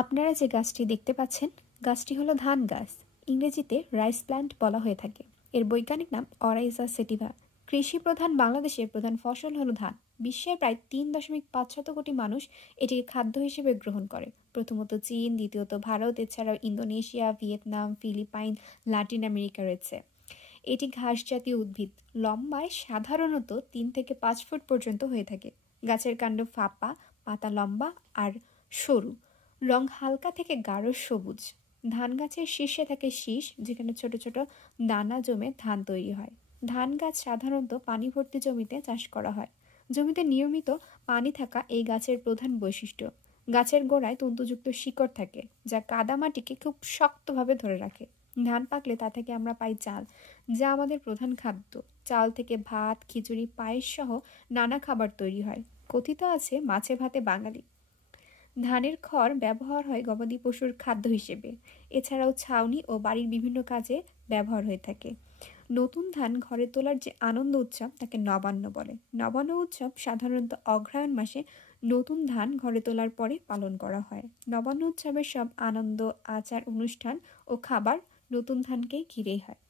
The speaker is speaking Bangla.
আপনারা যে গাছটি দেখতে পাচ্ছেন, গাছটি হলো ধান গাছ। ইংরেজিতে রাইস প্ল্যান্ট বলা হয়ে থাকে। এর বৈজ্ঞানিক নাম অরাইজা সেটিভা। কৃষি প্রধান বাংলাদেশের প্রধান ফসল হলো ধান। বিশ্বের প্রায় 3.5 কোটি মানুষ এটিকে খাদ্য হিসেবে গ্রহণ করে। প্রথমত চীন, দ্বিতীয়ত ভারত, এছাড়াও Indonesia, Vietnam, Philippines, Latin America রয়েছে। এটি ঘাস জাতীয় উদ্ভিদ। লম্বায় সাধারণত 3 থেকে 5 ফুট পর্যন্ত হয়ে থাকে। গাছের কাণ্ড ফাঁপা, পাতা লম্বা আর সরু, রং হালকা থেকে গাঢ় সবুজ। ধান গাছের শীর্ষে থাকে শীষ, যেখানে ছোট ছোট দানা জমে ধান তৈরি হয়। ধান গাছ সাধারণত পানি ভর্তি জমিতে চাষ করা হয়। জমিতে নিয়মিত পানি থাকা এই গাছের প্রধান বৈশিষ্ট্য। গাছের গোড়ায় তন্তুযুক্ত শিকড় থাকে, যা কাদামাটিকে খুব শক্তভাবে ধরে রাখে। ধান পাকলে তা থেকে আমরা পাই চাল, যা আমাদের প্রধান খাদ্য। চাল থেকে ভাত, খিচুড়ি, পায়েস সহ নানা খাবার তৈরি হয়। কথিত আছে, মাছে ভাতে বাঙালি। ধানের খড় ব্যবহার হয় গবাদি পশুর খাদ্য হিসেবে। এছাড়াও ছাউনি ও বাড়ির বিভিন্ন কাজে ব্যবহার হয়ে থাকে। নতুন ধান ঘরে তোলার যে আনন্দ উৎসব, তাকে নবান্ন বলে। নবান্ন উৎসব সাধারণত অগ্রহায়ণ মাসে নতুন ধান ঘরে তোলার পরে পালন করা হয়। নবান্ন উৎসবের সব আনন্দ, আচার, অনুষ্ঠান ও খাবার নতুন ধানকেই ঘিরেই হয়।